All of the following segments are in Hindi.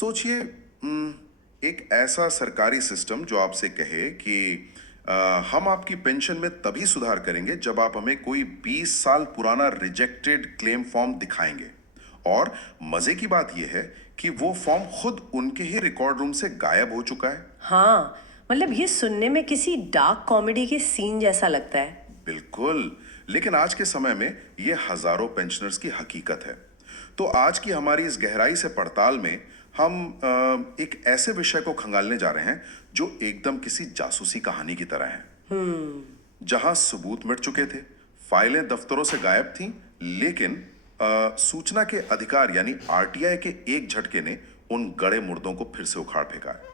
सोचिए, एक ऐसा सरकारी सिस्टम जो आपसे कहे कि हम आपकी पेंशन में तभी सुधार करेंगे जब आप हमें कोई 20 साल पुराना रिजेक्टेड क्लेम फॉर्म दिखाएंगे। और मजे की बात यह है कि वो फॉर्म खुद उनके ही रिकॉर्ड रूम से गायब हो चुका है। हाँ, मतलब ये सुनने में किसी डार्क कॉमेडी के सीन जैसा लगता है। बिल्कुल। लेकिन आज के समय में ये हजारों पेंशनर्स की हकीकत है। तो आज की हमारी इस गहराई से पड़ताल में हम एक ऐसे विषय को खंगालने जा रहे हैं जो एकदम किसी जासूसी कहानी की तरह है। जहां सबूत मिट चुके थे, फाइलें दफ्तरों से गायब थीं, लेकिन सूचना के अधिकार यानी आरटीआई के एक झटके ने उन गड़े मुर्दों को फिर से उखाड़ फेंका है।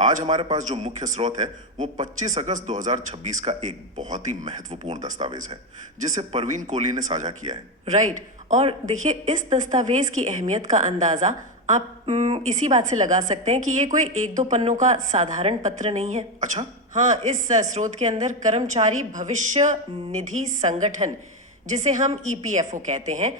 आज हमारे पास जो मुख्य स्रोत है वो 25 अगस्त 2026 का एक बहुत ही महत्वपूर्ण दस्तावेज है जिसे परवीन कोहली ने साझा किया है। राइट। और देखिए, इस दस्तावेज की अहमियत का अंदाजा आप इसी बात से लगा सकते हैं कि ये कोई एक दो पन्नों का साधारण पत्र नहीं है। अच्छा। हाँ, इस स्रोत के अंदर कर्मचारी भविष्य निधि संगठन, जिसे हम ईपीएफओ कहते हैं,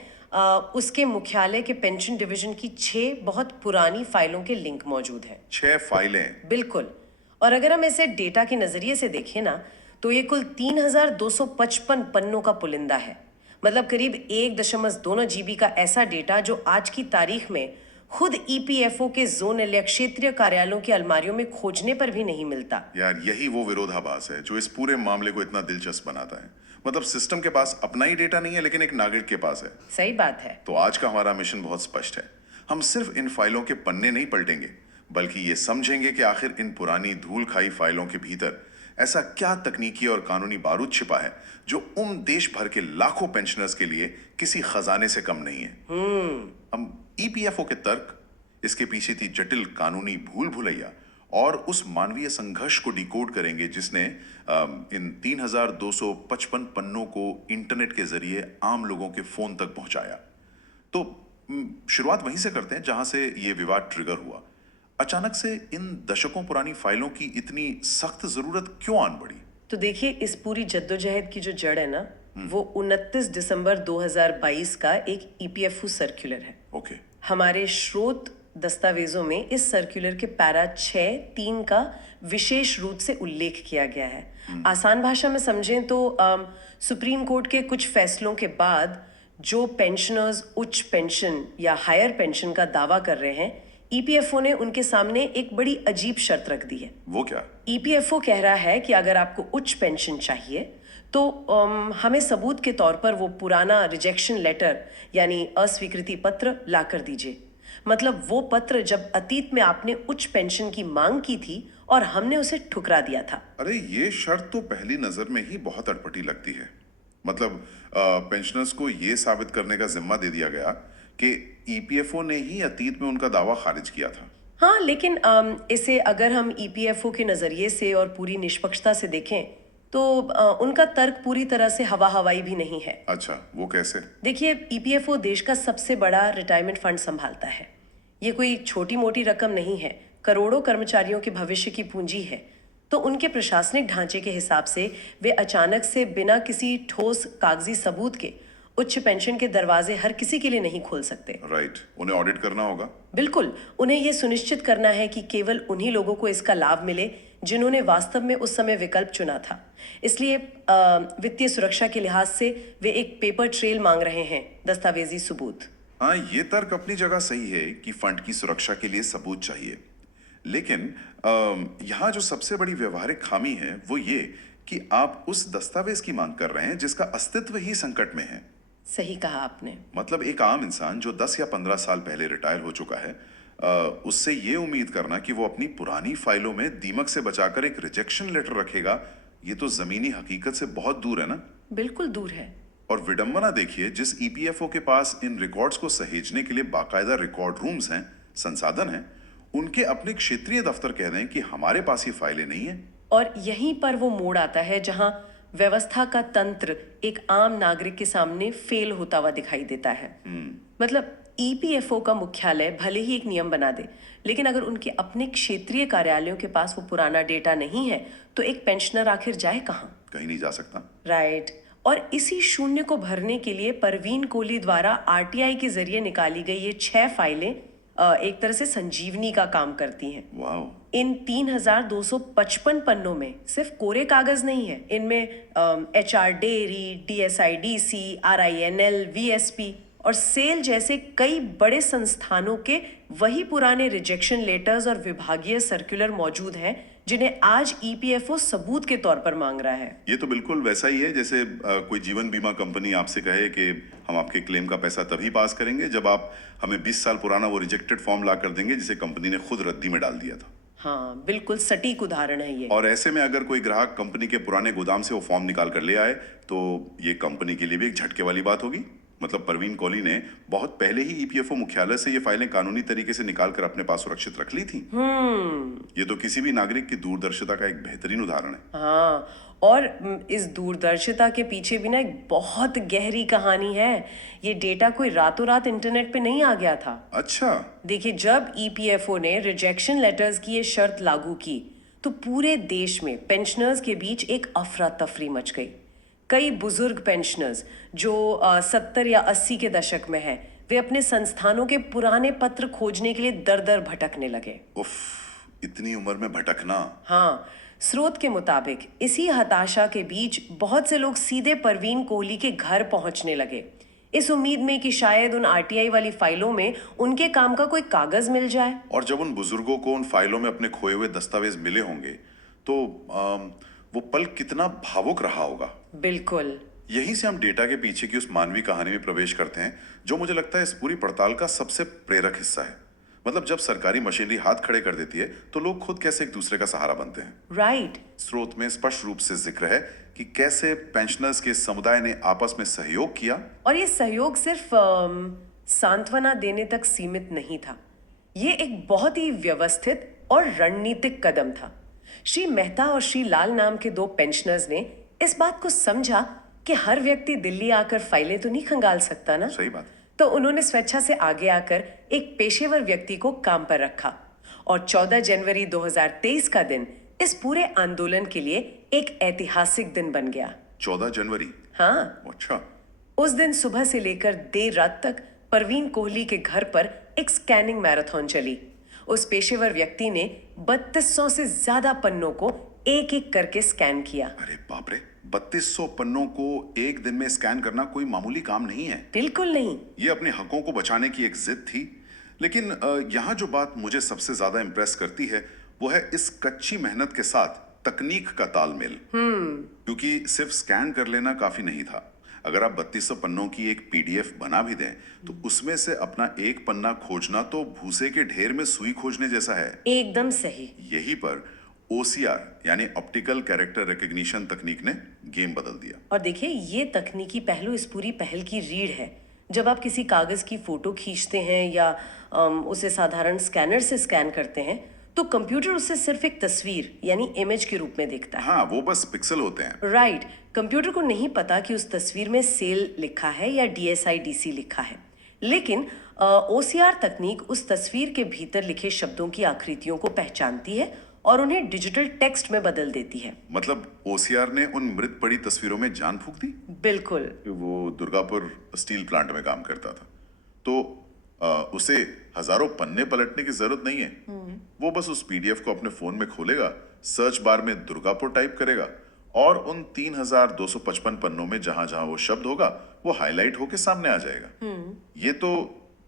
उसके मुख्यालय के पेंशन डिवीजन की 6 बहुत पुरानी फाइलों के लिंक मौजूद हैं। 6 फाइलें? बिल्कुल। और अगर हम इसे डेटा के नजरिए से देखें ना, तो ये कुल 3255 पन्नों का पुलिंदा है। मतलब करीब 1.2 जीबी का ऐसा डेटा जो आज की तारीख में खुद ईपीएफओ के जोनल या क्षेत्रीय कार्यालयों की अलमारियों में खोजने पर भी नहीं मिलता। यार, यही वो विरोधाभास है जो इस पूरे मामले को इतना दिलचस्प बनाता है। मतलब सिस्टम के पास अपना ही डेटा नहीं है, लेकिन एक नागरिक के पास है। सही बात है। तो आज का हमारा मिशन बहुत स्पष्ट है। हम सिर्फ इन फाइलों के पन्ने नहीं पलटेंगे, बल्कि ये समझेंगे कि आखिर इन पुरानी धूल खाई फाइलों के भीतर ऐसा क्या तकनीकी और कानूनी बारूद छिपा है जो उन देश भर के लाखों पेंशनर्स के लिए किसी खजाने से कम नहीं है। हम ईपीएफओ के तर्क, इसके पीछे थी जटिल कानूनी भूल भुलैया और उस मानवीय संघर्ष को डिकोड करेंगे जिसने इन 3255 पन्नों को इंटरनेट के जरिए आम लोगों के फोन तक पहुंचाया। तो शुरुआत वहीं से करते हैं जहां से ये विवाद ट्रिगर हुआ। अचानक से इन दशकों पुरानी फाइलों की इतनी सख्त जरूरत क्यों आन पड़ी? तो देखिए, इस पूरी जद्दोजहद की जो जड़ है ना, वो 29 दिसंबर 2022 का एक ईपीएफओ सर्कुलर है। ओके। हमारे स्रोत दस्तावेजों में इस सर्कुलर के पैरा 6(3) का विशेष रूप से उल्लेख किया गया है। आसान भाषा में समझें तो सुप्रीम कोर्ट के कुछ फैसलों के बाद जो पेंशनर्स उच्च पेंशन या हायर पेंशन का दावा कर रहे हैं, ईपीएफओ ने उनके सामने एक बड़ी अजीब शर्त रख दी है। वो क्या? ईपीएफओ कह रहा है कि अगर आपको उच्च पेंशन चाहिए तो हमें सबूत के तौर पर वो पुराना रिजेक्शन लेटर यानी अस्वीकृति पत्र ला कर दीजिए। मतलब वो पत्र जब अतीत में आपने उच्च पेंशन की मांग की थी और हमने उसे ठुकरा दिया था। अरे, ये शर्त तो पहली नजर में ही बहुत अटपटी लगती है। मतलब पेंशनर्स को ये साबित करने का जिम्मा दे दिया गया कि ईपीएफओ ने ही अतीत में उनका दावा खारिज किया था। हाँ, लेकिन इसे अगर हम ईपीएफओ के नज़रिए से और पूरी निष्पक्षता से देखें तो उनका तर्क पूरी तरह से हवा हवाई भी नहीं है। अच्छा, वो कैसे? देखिए, ईपीएफओ देश का सबसे बड़ा रिटायरमेंट फंड संभालता है। ये कोई छोटी मोटी रकम नहीं है, करोड़ों कर्मचारियों के भविष्य की पूंजी है। तो उनके प्रशासनिक ढांचे के हिसाब से वे अचानक से बिना किसी ठोस कागजी सबूत के उच्च पेंशन के दरवाजे हर किसी के लिए नहीं खोल सकते। राइट, उन्हें ऑडिट करना होगा। बिल्कुल, उन्हें यह सुनिश्चित करना है कि केवल उन्हीं लोगों को इसका लाभ मिले जिन्होंने वास्तव में उस समय विकल्प चुना था। इसलिए वित्तीय सुरक्षा के लिहाज से वे एक पेपर ट्रेल मांग रहे हैं, दस्तावेजी सबूत। हाँ, ये तर्क अपनी जगह सही है कि फंड की सुरक्षा के लिए सबूत चाहिए, लेकिन यहाँ जो सबसे बड़ी व्यवहारिक खामी है वो ये कि आप उस दस्तावेज की मांग कर रहे हैं जिसका अस्तित्व ही संकट में है। सही कहा आपने। मतलब एक आम इंसान जो 10 या 15 साल पहले रिटायर हो चुका है, उससे ये उम्मीद करना कि वो अपनी पुरानी फाइलों में दीमक से बचाकर एक रिजेक्शन लेटर रखेगा, ये तो जमीनी हकीकत से बहुत दूर है ना। बिल्कुल दूर है। और विडंबना देखिए, जिस ईपीएफओ के पास इन रिकॉर्ड्स को सहेजने के लिए बाकायदा रिकॉर्ड रूम्स हैं, संसाधन हैं, उनके अपने क्षेत्रीय दफ्तर कह दें कि हमारे पास ये फाइलें नहीं है। और यहीं पर वो मोड़ आता है जहां व्यवस्था का तंत्र एक आम नागरिक के सामने फेल होता हुआ दिखाई देता है। मतलब ईपीएफओ का मुख्यालय भले ही एक नियम बना दे, लेकिन अगर उनके अपने क्षेत्रीय कार्यालयों के पास वो पुराना डेटा नहीं है तो एक पेंशनर आखिर जाए कहाँ? कहीं नहीं जा सकता। राइट। और इसी शून्य को भरने के लिए परवीन कोहली द्वारा आरटीआई के जरिए निकाली गई ये 6 फाइलें एक तरह से संजीवनी का काम करती हैं। वाह। इन 3,255 पन्नों में सिर्फ कोरे कागज नहीं है, इनमें HR dairy, DSIDC, RINL, VSP और सेल जैसे कई बड़े संस्थानों के वही पुराने रिजेक्शन लेटर्स और विभागीय सर्कुलर मौजूद हैं जिन्हें आज EPFO सबूत के तौर पर मांग रहा है। ये तो बिल्कुल वैसा ही है जैसे कोई जीवन बीमा कंपनी आपसे कहे कि हम आपके क्लेम का पैसा तभी पास करेंगे जब आप हमें 20 साल पुराना वो रिजेक्टेड फॉर्म ला कर देंगे जिसे कंपनी ने खुद रद्दी में डाल दिया था। हाँ, बिल्कुल सटीक उदाहरण है ये। और ऐसे में अगर कोई ग्राहक कंपनी के पुराने गोदाम से वो फॉर्म निकाल कर ले आए तो ये कंपनी के लिए भी एक झटके वाली बात होगी। मतलब परवीन कोहली ने बहुत पहले ही EPFO मुख्यालय से ये फाइलें कानूनी तरीके से निकाल कर अपने पास सुरक्षित रख ली थी। ये तो किसी भी नागरिक की दूरदर्शिता का एक बेहतरीन उदाहरण है। हाँ, और इस दूरदर्शिता के पीछे भी ना एक बहुत गहरी कहानी है। ये डेटा कोई रातों रात इंटरनेट पे नहीं आ गया था। अच्छा। देखिए, जब EPFO ने रिजेक्शन लेटर्स की ये शर्त लागू की तो पूरे देश में पेंशनर्स के बीच एक अफरा तफरी मच गई। कई बुजुर्ग पेंशनर्स जो 70 या 80 के दशक में हैं, वे अपने संस्थानों के पुराने पत्र खोजने के लिए दर दर भटकने लगे। उफ, इतनी उम्र में भटकना। हाँ, स्रोत के मुताबिक इसी हताशा के बीच बहुत से लोग सीधे परवीन कोहली के घर पहुंचने लगे, इस उम्मीद में कि शायद उन RTI वाली फाइलों में उनके काम का कोई कागज मिल जाए। और जब उन बुजुर्गों को उन फाइलों में अपने खोए हुए दस्तावेज मिले होंगे तो वो पल कितना भावुक रहा होगा। बिल्कुल। यहीं से हम डेटा के पीछे की उस मानवीय कहानी में प्रवेश करते हैं जो मुझे लगता है इस पूरी पड़ताल का सबसे प्रेरक हिस्सा है। मतलब जब सरकारी मशीनरी हाथ खड़े कर देती है तो लोग खुद कैसे एक दूसरे का सहारा बनते हैं। राइट। स्रोत में स्पष्ट रूप से जिक्र है कि कैसे पेंशनर्स के समुदाय ने आपस में सहयोग किया। और ये सहयोग सिर्फ सांत्वना देने तक सीमित नहीं था, ये एक बहुत ही व्यवस्थित और रणनीतिक कदम था। श्री मेहता और श्री लाल नाम के दो पेंशनर्स ने इस बात को समझा कि हर व्यक्ति दिल्ली आकर फाइलें तो नहीं खंगाल सकता ना। सही बात। तो उन्होंने स्वेच्छा से आगे आकर एक पेशेवर व्यक्ति को काम पर रखा और 14 जनवरी 2023 का दिन इस पूरे आंदोलन के लिए एक ऐतिहासिक दिन बन गया। 14 जनवरी? हाँ। अच्छा। उस दिन सुबह से लेकर देर रात तक परवीन कोहली के घर पर एक स्कैनिंग मैराथन चली। उस पेशेवर व्यक्ति ने 3200 से ज्यादा पन्नों को एक एक करके स्कैन किया। अरे बाप रे, 3200 पन्नों को एक दिन में स्कैन करना कोई मामूली काम नहीं है। बिल्कुल नहीं। ये अपने हकों को बचाने की एक जिद थी। लेकिन यहाँ जो बात मुझे सबसे ज्यादा इंप्रेस करती है वो है इस कच्ची मेहनत के साथ तकनीक का तालमेल। क्योंकि सिर्फ स्कैन कर लेना काफी नहीं था। अगर आप 3200 पन्नों की एक PDF बना भी दें तो उसमें से अपना एक पन्ना खोजना तो भूसे के ढेर में सुई खोजने जैसा है। एकदम सही। यही पर OCR यानी ऑप्टिकल कैरेक्टर रिकग्निशन तकनीक ने गेम बदल दिया। और देखिए, ये तकनीकी पहलू इस पूरी पहल की रीढ़ है। जब आप किसी कागज की फोटो खींचते हैं या उसे साधारण स्कैनर से स्कैन करते हैं तो कंप्यूटर उसे सिर्फ एक तस्वीर यानी इमेज के रूप में देखता है। हाँ, वो बस पिक्सल होते हैं। राइट। कंप्यूटर को नहीं पता कि उस तस्वीर में सेल लिखा है या DSIDC लिखा है। लेकिन OCR तकनीक उस तस्वीर के भीतर लिखे शब्दों की आकृतियों को पहचानती है और उन्हें डिजिटल टेक्स्ट में बदल देती है। मतलब OCR ने उन मृत पड़ी तस्वीरों में जान फूंक दी। बिल्कुल। वो दुर्गापुर स्टील प्लांट में काम करता था तो उसे हजारों पन्ने पलटने की जरूरत नहीं है। वो बस उस PDF को अपने फोन में खोलेगा, सर्च बार में दुर्गापुर टाइप करेगा और उन 3255 पन्नों में जहां जहां वो शब्द होगा वो हाईलाइट होके सामने आ जाएगा। ये तो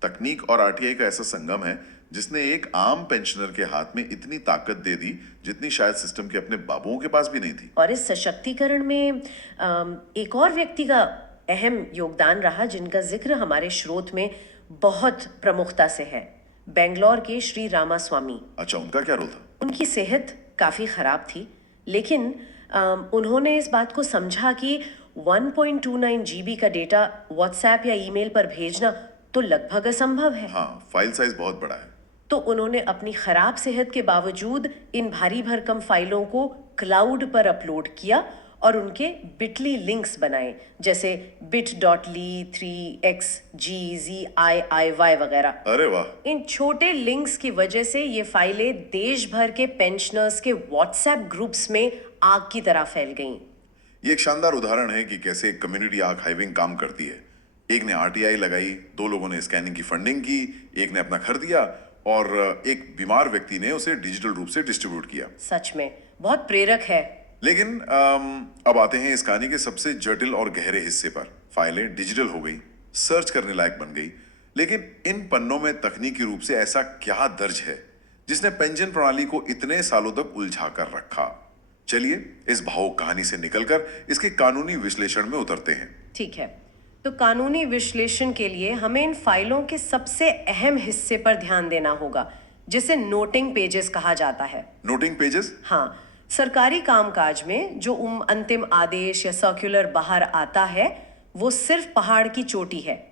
तकनीक और RTI का ऐसा संगम है जिसने एक आम पेंशनर के हाथ में इतनी ताकत दे दी जितनी शायद सिस्टम के अपने बाबुओं के पास भी नहीं थी। और इस सशक्तिकरण में एक और व्यक्ति का अहम योगदान रहा जिनका जिक्र हमारे स्रोत में बहुत प्रमुखता से है। बेंगलोर के श्री रामास्वामी। अच्छा, उनका क्या रोल था? उनकी सेहत काफी खराब थी, लेकिन उन्होंने इस बात को समझा कि 1.29 GB का डेटा WhatsApp या ईमेल पर भेजना तो लगभग असंभव है। हाँ, फाइल साइज बहुत बड़ा है। तो उन्होंने अपनी खराब सेहत के बावजूद इन भारी भरकम फाइलों को क्लाउड पर अपलोड किया और उनके बिटली लिंक्स बनाए, जैसे bit.ly 3xgziy वगैरह। अरे वाह। इन छोटे लिंक्स की वजह से ये फाइलें देश भर के पेंशनर्स के WhatsApp ग्रुप्स में आग की तरह फैल गईं। ये एक शानदार उदाहरण है कि कैसे कम्युनिटी आर्काइविंग काम करती है। एक ने आरटीआई लगाई, 2 लोगों ने स्कैनिंग की फंडिंग की, एक ने अपना घर दिया और एक बीमार व्यक्ति ने उसे डिजिटल रूप से डिस्ट्रीब्यूट किया। सच में बहुत प्रेरक है। लेकिन अब आते हैं इस कहानी के सबसे जटिल और गहरे हिस्से पर। फाइलें डिजिटल हो गई, सर्च करने लायक बन गई, लेकिन इन पन्नों में तकनीकी रूप से ऐसा क्या दर्ज है जिसने पेंशन प्रणाली को इतने सालों तक उलझा कर रखा? चलिए इस भावुक कहानी से निकलकर इसके कानूनी विश्लेषण में उतरते हैं। ठीक है, तो कानूनी विश्लेषण के लिए हमें इन फाइलों के सबसे अहम हिस्से पर ध्यान देना होगा, जिसे नोटिंग पेजेस कहा जाता है। Noting pages? हाँ, सरकारी कामकाज में जो अंतिम आदेश या सर्कुलर बाहर आता है, वो सिर्फ पहाड़ की चोटी है।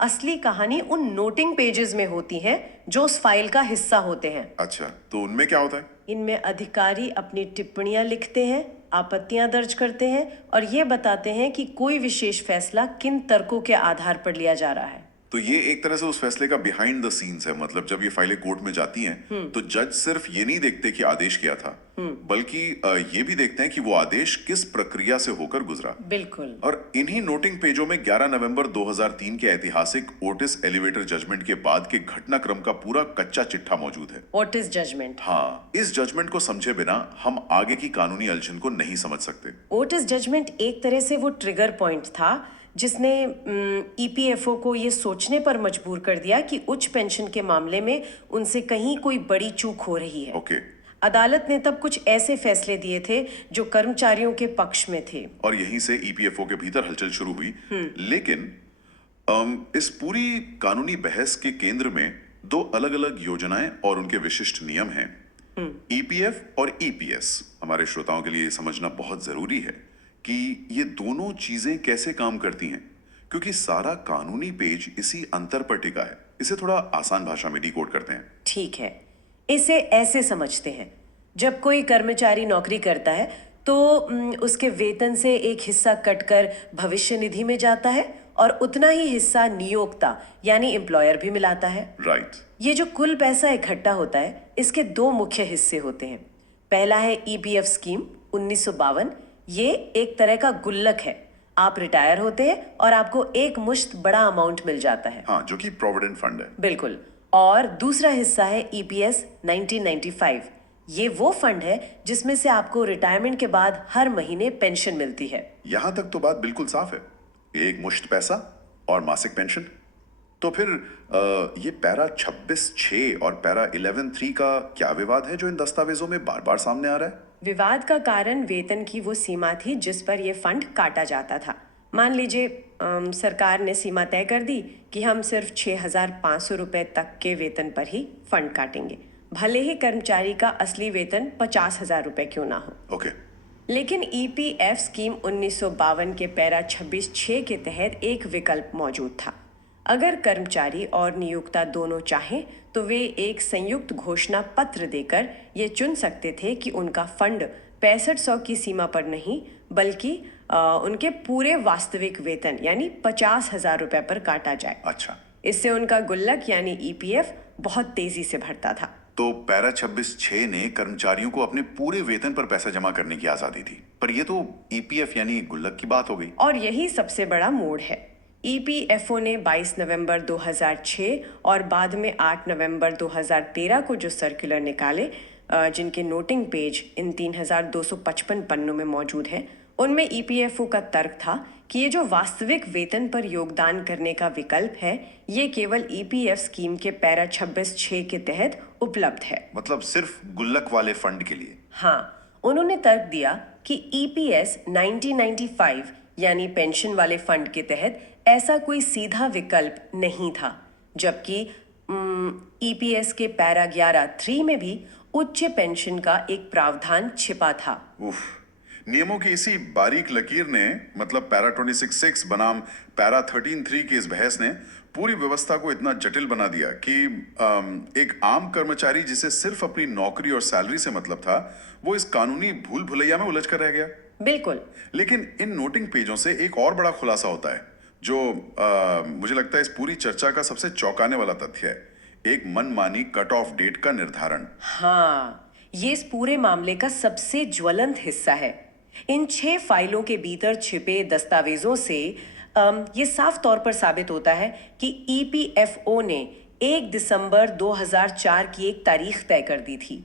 असली कहानी उन नोटिंग पेजेस में होती है जो उस फाइल का हिस्सा होते हैं। अच्छा, तो उनमें क्या होता है? इनमें अधिकारी अपनी टिप्पणियां लिखते हैं, आपत्तियां दर्ज करते हैं और ये बताते हैं कि कोई विशेष फैसला किन तर्कों के आधार पर लिया जा रहा है। तो ये एक तरह से उस फैसले का बिहाइंड द सीन्स है। मतलब जब ये फाइलें कोर्ट में जाती हैं तो जज सिर्फ ये नहीं देखते कि आदेश क्या था, बल्कि ये भी देखते हैं कि वो आदेश किस प्रक्रिया से होकर गुजरा। बिल्कुल। और इन्हीं नोटिंग पेजों में 11 नवंबर 2003 के ऐतिहासिक ओटिस एलिवेटर जजमेंट के बाद के घटनाक्रम का पूरा कच्चा चिट्ठा मौजूद है। Otis judgment? हाँ, इस जजमेंट को समझे बिना हम आगे की कानूनी उलझन को नहीं समझ सकते। ओटिस जजमेंट एक तरह से वो ट्रिगर पॉइंट था जिसने ईपीएफओ को ये सोचने पर मजबूर कर दिया कि उच्च पेंशन के मामले में उनसे कहीं कोई बड़ी चूक हो रही है। ओके। अदालत ने तब कुछ ऐसे फैसले दिए थे जो कर्मचारियों के पक्ष में थे। और यहीं से ईपीएफओ के भीतर हलचल शुरू हुई। लेकिन इस पूरी कानूनी बहस के केंद्र में 2 अलग-अलग योजनाएं और उनके विशिष्ट नियम हैं। ईपीएफ और ईपीएस। हमारे श्रोताओं के लिए समझना बहुत जरूरी है कि ये दोनों चीजें कैसे काम करती हैं, क्योंकि सारा कानूनी पेज इसी अंतर पर टिका है। इसे थोड़ा आसान भाषा में डिकोड करते हैं। ठीक है, इसे ऐसे समझते हैं, जब कोई कर्मचारी नौकरी करता है तो उसके वेतन से एक हिस्सा कटकर भविष्य निधि में जाता है और उतना ही हिस्सा नियोक्ता यानी एम्प्लॉयर भी मिलाता है। राइट। ये जो कुल पैसा इकट्ठा होता है, इसके 2 मुख्य हिस्से होते हैं। पहला है ईपीएफ स्कीम 1952। ये एक तरह का गुल्लक है। आप रिटायर होते हैं और आपको एक मुश्त बड़ा अमाउंट मिल जाता है। हाँ, जो कि प्रोविडेंट फंड है। बिल्कुल। और दूसरा हिस्सा है ईपीएस 1995। ये वो फंड है जिसमें से आपको रिटायरमेंट के बाद हर महीने पेंशन मिलती है। यहां तक तो बात बिल्कुल साफ है, एक मुश्त पैसा और मासिक पेंशन। तो फिर ये पैरा 26(6) और पैरा 11(3) का क्या विवाद है जो इन दस्तावेजों में बार बार सामने आ रहा है? विवाद का कारण वेतन की वो सीमा थी जिस पर यह फंड काटा जाता था। मान लीजिए सरकार ने सीमा तय कर दी कि हम सिर्फ 6,500 रुपए तक के वेतन पर ही फंड काटेंगे, भले ही कर्मचारी का असली वेतन 50,000 रुपए क्यों ना हो। ओके। लेकिन ईपीएफ स्कीम 1952 के पैरा 26(6) के तहत एक विकल्प मौजूद था। अगर कर्मचारी और नियोक्ता दोनों चाहें तो वे एक संयुक्त घोषणा पत्र देकर ये चुन सकते थे कि उनका फंड 6500 की सीमा पर नहीं बल्कि उनके पूरे वास्तविक वेतन यानी 50,000 रुपए पर काटा जाए। अच्छा। इससे उनका गुल्लक यानी ईपीएफ बहुत तेजी से भरता था। तो पैरा 26(6) ने कर्मचारियों को अपने पूरे वेतन पर पैसा जमा करने की आजादी थी, पर ये तो ईपीएफ यानी गुल्लक की बात हो गई। और यही सबसे बड़ा मोड़ है। ईपीएफओ ने 22 नवंबर 2006 और बाद में 8 नवंबर 2013 को जो सर्कुलर निकाले, जिनके नोटिंग पेज इन 3,255 पन्नों में मौजूद हैं, उनमें ईपीएफओ का तर्क था कि ये जो वास्तविक वेतन पर योगदान करने का विकल्प है, ये केवल ईपीएफ स्कीम के पैरा 26(6) के तहत उपलब्ध है। मतलब सिर्फ गुल्लक वाले फंड के लिए। हाँ, उन्होंने तर्क दिया कि ईपीएस 1995 यानी पेंशन वाले फंड के तहत ऐसा कोई सीधा विकल्प नहीं था, जबकि ईपीएस के पैरा 11(3) में भी उच्च पेंशन का एक प्रावधान छिपा था। उफ, नियमों की इसी बारीक लकीर ने, मतलब पैरा 26(6) बनाम पैरा 13(3) की इस बहस ने पूरी व्यवस्था को इतना जटिल बना दिया कि एक आम कर्मचारी जिसे सिर्फ अपनी नौकरी और सैलरी से मतलब था, वो इस कानूनी भूल भुलैया में उलझ कर रह गया। बिल्कुल। लेकिन इन नोटिंग पेजों से एक और बड़ा खुलासा होता है जो मुझे लगता है इस पूरी चर्चा का सबसे चौंकाने वाला तथ्य है, एक मनमानी कट ऑफ डेट का निर्धारण। हाँ, ये इस पूरे मामले का सबसे ज्वलंत हिस्सा है। इन 6 फाइलों के भीतर छिपे दस्तावेजों से ये साफ तौर पर साबित होता है कि ईपीएफओ ने 1 दिसंबर 2004 की एक तारीख तय कर दी थी।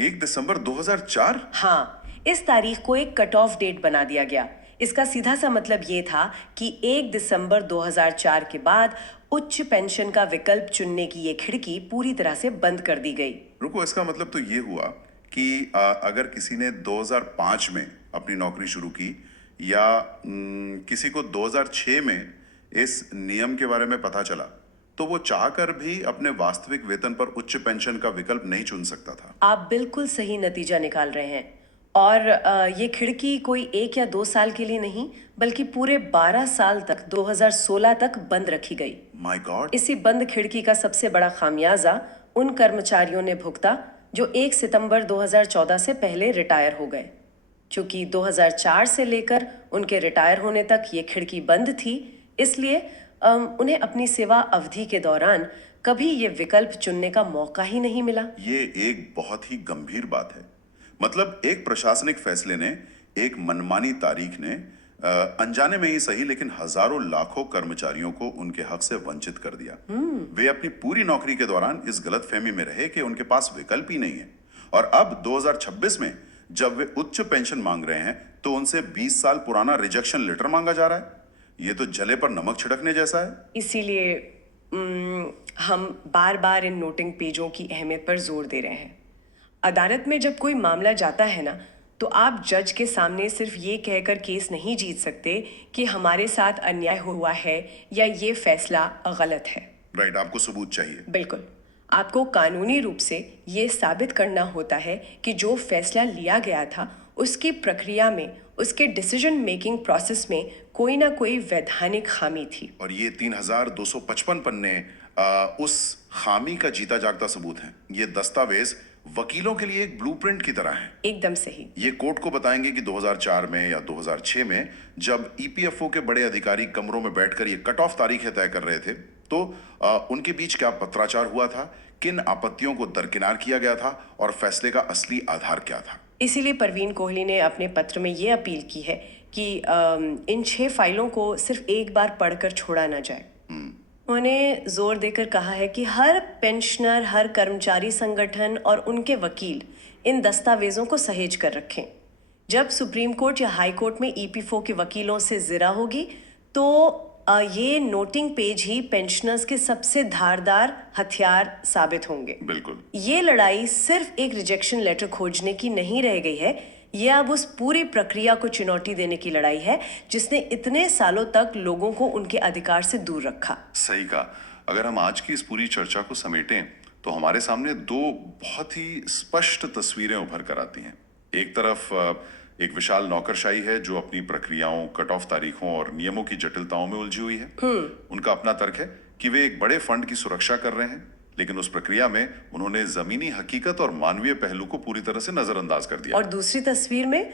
1 दिसंबर 2004? हाँ, इस तारीख को एक कट ऑफ डेट बना दिया गया। इसका सीधा सा मतलब ये था कि 1 दिसंबर 2004 के बाद उच्च पेंशन का विकल्प चुनने की ये खिड़की पूरी तरह से बंद कर दी गई। रुको, इसका मतलब तो ये हुआ कि अगर किसी ने 2005 में अपनी नौकरी शुरू की या किसी को 2006 में इस नियम के बारे में पता चला, तो वो चाहकर भी अपने वास्तविक वेतन पर उच्च पेंशन का विकल्प नहीं चुन सकता था। आप बिल्कुल सही नतीजा निकाल रहे हैं। और ये खिड़की कोई 1 या 2 साल के लिए नहीं, बल्कि पूरे 12 साल तक 2016 तक बंद रखी गई। My God. इसी बंद खिड़की का सबसे बड़ा खामियाजा उन कर्मचारियों ने भुगता जो 1 सितंबर 2014 से पहले रिटायर हो गए। चूंकि 2004 से लेकर उनके रिटायर होने तक ये खिड़की बंद थी, इसलिए उन्हें अपनी सेवा अवधि के दौरान कभी ये विकल्प चुनने का मौका ही नहीं मिला। ये एक बहुत ही गंभीर बात है। मतलब एक प्रशासनिक फैसले ने, एक मनमानी तारीख ने अनजाने में ही सही लेकिन हजारों लाखों कर्मचारियों को उनके हक से वंचित कर दिया। वे अपनी पूरी नौकरी के दौरान इस गलतफहमी में रहे कि उनके पास विकल्प ही नहीं है, और अब 2026 में जब वे उच्च पेंशन मांग रहे हैं तो उनसे 20 साल पुराना रिजेक्शन लेटर मांगा जा रहा है। ये तो जले पर नमक छिड़कने जैसा है। इसीलिए हम बार बार इन नोटिंग पेजों की अहमियत पर जोर दे रहे हैं। अदालत में जब कोई मामला जाता है ना, तो आप जज के सामने सिर्फ ये कहकर केस नहीं जीत सकते कि हमारे साथ अन्याय हुआ है या ये फैसला गलत है। राइट, आपको सबूत चाहिए। बिल्कुल, आपको कानूनी रूप से ये साबित करना होता है कि जो फैसला लिया गया था उसकी प्रक्रिया में, उसके डिसीजन मेकिंग प्रोसेस में कोई ना कोई वैधानिक खामी थी। और ये 3255 पन्ने उस खामी का जीता जागता सबूत हैं। ये दस्तावेज वकीलों के लिए एक ब्लूप्रिंट की तरह है। एकदम सही। ये कोर्ट को बताएंगे कि 2004 में या 2006 में जब ईपीएफओ के बड़े अधिकारी कमरों में बैठकर ये कट ऑफ तारीखें तय कर रहे थे, तो उनके बीच क्या पत्राचार हुआ था, किन आपत्तियों को दरकिनार किया गया था और फैसले का असली आधार क्या था। इसीलिए परवीन कोहली ने अपने पत्र में ये अपील की है कि इन 6 फाइलों को सिर्फ एक बार पढ़कर छोड़ा ना जाए। उन्होंने जोर देकर कहा है कि हर पेंशनर, हर कर्मचारी संगठन और उनके वकील इन दस्तावेजों को सहेज कर रखें। जब सुप्रीम कोर्ट या हाई कोर्ट में ईपीएफओ के वकीलों से जिरा होगी, तो ये नोटिंग पेज ही पेंशनर्स के सबसे धारदार हथियार साबित होंगे। बिल्कुल। ये लड़ाई सिर्फ एक रिजेक्शन लेटर खोजने की नहीं रह गई है, ये अब उस पूरी प्रक्रिया को चुनौती देने की लड़ाई है जिसने इतने सालों तक लोगों को उनके अधिकार से दूर रखा। सही कहा। अगर हम आज की इस पूरी चर्चा को समेटें तो हमारे सामने 2 बहुत ही स्पष्ट तस्वीरें उभर कर आती हैं। एक तरफ एक विशाल नौकरशाही है जो अपनी प्रक्रियाओं, कट ऑफ तारीखों और नियमों की जटिलताओं में उलझी हुई है। उनका अपना तर्क है कि वे एक बड़े फंड की सुरक्षा कर रहे हैं, लेकिन उस प्रक्रिया में उन्होंने जमीनी हकीकत और मानवीय पहलू को पूरी तरह से नजरअंदाज कर दिया। और दूसरी तस्वीर में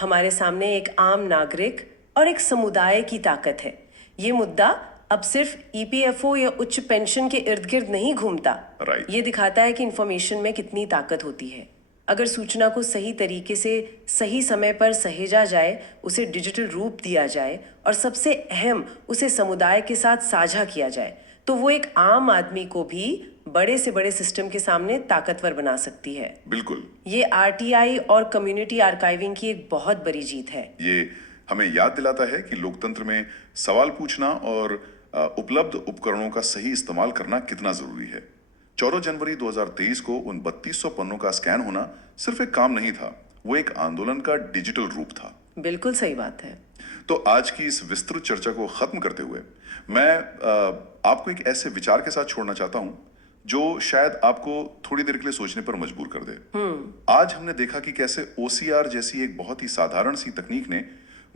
हमारे सामने एक आम नागरिक और एक समुदाय की ताकत है। ये मुद्दा अब सिर्फ ईपीएफओ या उच्च पेंशन के इर्द गिर्द नहीं घूमता। राइट। ये दिखाता है कि इंफॉर्मेशन में कितनी ताकत होती है। अगर सूचना को सही तरीके से, सही समय पर सहेजा जाए, उसे डिजिटल रूप दिया जाए और सबसे अहम, उसे समुदाय के साथ साझा किया जाए, तो वो एक आम आदमी को भी बड़े से बड़े सिस्टम के सामने ताकतवर बना सकती है। बिल्कुल। ये आरटीआई और कम्युनिटी आर्काइविंग की एक बहुत बड़ी जीत है। ये हमें याद दिलाता है कि लोकतंत्र में सवाल पूछना और उपलब्ध उपकरणों का सही इस्तेमाल करना कितना जरूरी है। 14 जनवरी 2023 को उन 3200 पन्नों का स्कैन होना सिर्फ एक काम नहीं था, वो एक आंदोलन का डिजिटल रूप था। बिल्कुल सही बात है। तो आज की इस विस्तृत चर्चा को खत्म करते हुए मैं आपको एक ऐसे विचार के साथ छोड़ना चाहता हूं जो शायद आपको थोड़ी देर के लिए सोचने पर मजबूर कर दे। आज हमने देखा कि कैसे ओसीआर जैसी एक बहुत ही साधारण सी तकनीक ने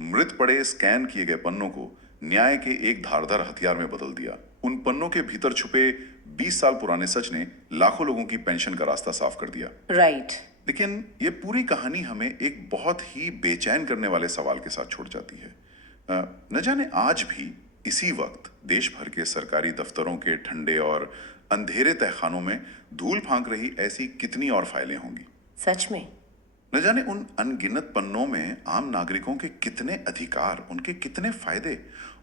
मृत पड़े स्कैन किए गए पन्नों को न्याय के एक धारदार हथियार में बदल दिया। उन पन्नों के भीतर छुपे 20 साल पुराने सच ने लाखों लोगों की पेंशन का रास्ता साफ कर दिया। राइट। लेकिन ये पूरी कहानी हमें एक बहुत ही बेचैन करने वाले सवाल के साथ छोड़ जाती है। न जाने आज भी इसी वक्त देश भर के सरकारी दफ्तरों के ठंडे और अंधेरे तहखानों में धूल फांक रही ऐसी कितनी और फाइलें होंगी। सच में। न जाने उन अनगिनत पन्नों में आम नागरिकों के कितने अधिकार, उनके कितने फायदे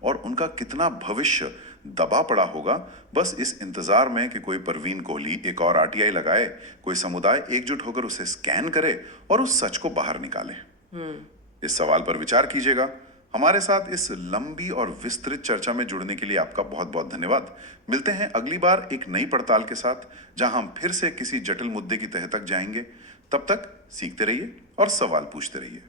और उनका कितना भविष्य दबा पड़ा होगा बस इस इंतजार में कि कोई परवीन कोहली एक और आरटीआई लगाए, कोई समुदाय एकजुट होकर उसे स्कैन करे और उस सच को बाहर निकाले। इस सवाल पर विचार कीजिएगा। हमारे साथ इस लंबी और विस्तृत चर्चा में जुड़ने के लिए आपका बहुत बहुत धन्यवाद। मिलते हैं अगली बार एक नई पड़ताल के साथ, जहां हम फिर से किसी जटिल मुद्दे की तह तक जाएंगे। तब तक सीखते रहिए और सवाल पूछते रहिए।